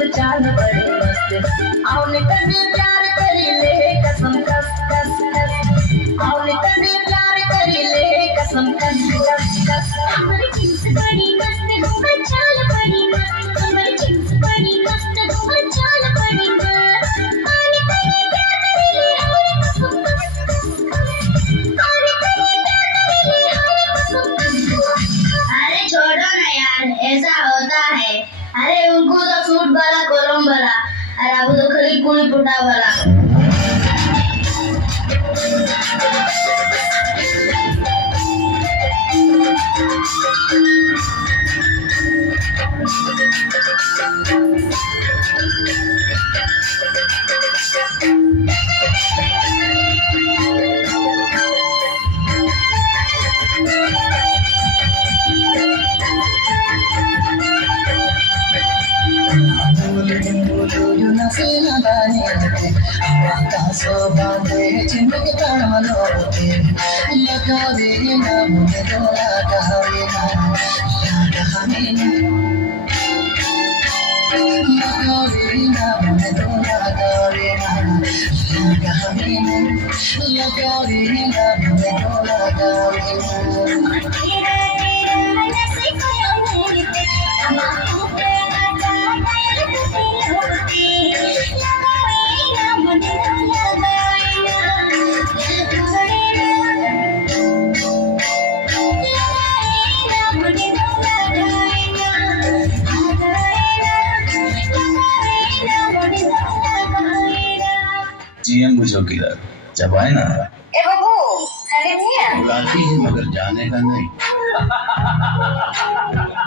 तोर चाल बड़ी मस्त आउन कभी प्यार करी ले कसम कस कस कस आउन कभी प्यार करी ले कसम कस कस कस हमारी जींस बड़ी मस्त घूमर चाल बड़ी मस्त हमारी जींस बड़ी मस्त घूमर चाल बड़ी मस्त आने कभी प्यार करी ले हमारी कसम कस कस कस आने कभी प्यार करी ले हमारी कसम कस कस। अरे छोड़ो ना यार, ऐसा होता है। अरे उनको तो सूट वाला कोलम वाला, अरे अब तो खाली कुली पुटा वाला। जीएम बुझो किधर जब आए ना ए बाबू, अरे भैया बुलाती है मगर जाने का नहीं।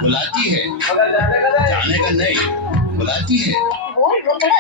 बुलाती है जाने का नहीं, बुलाती है बोल बुकड़ा।